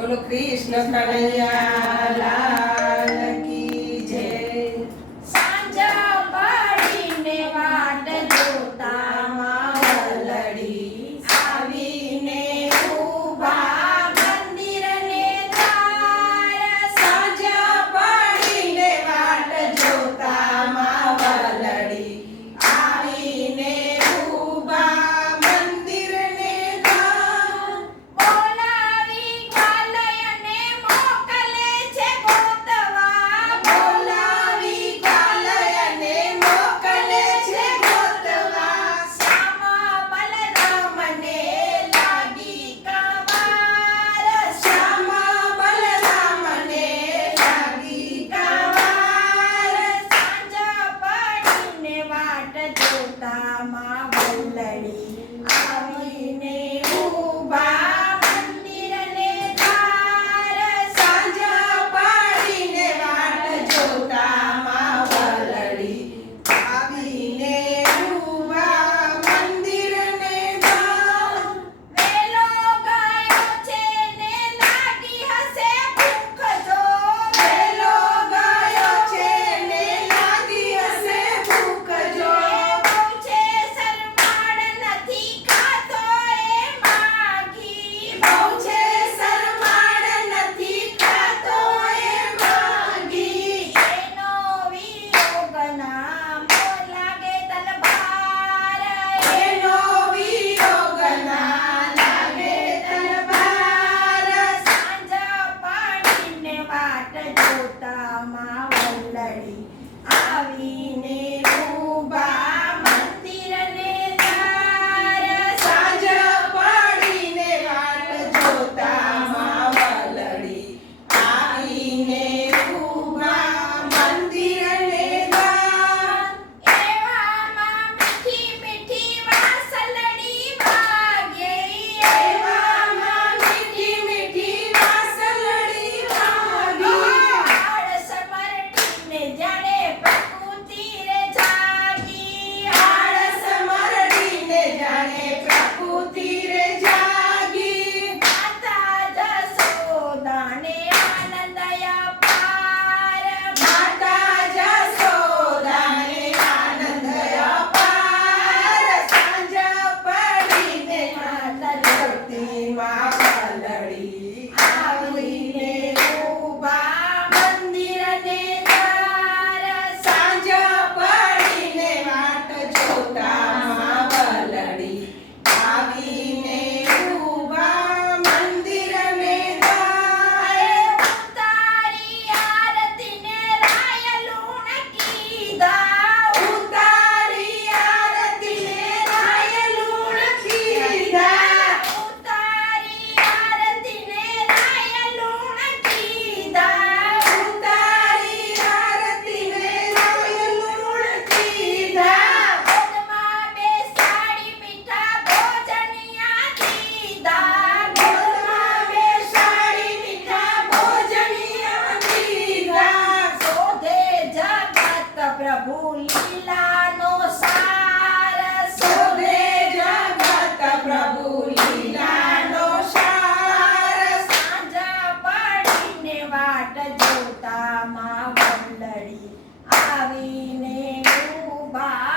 બોલો કૃષ્ણ કનૈયા આવીને ઊભા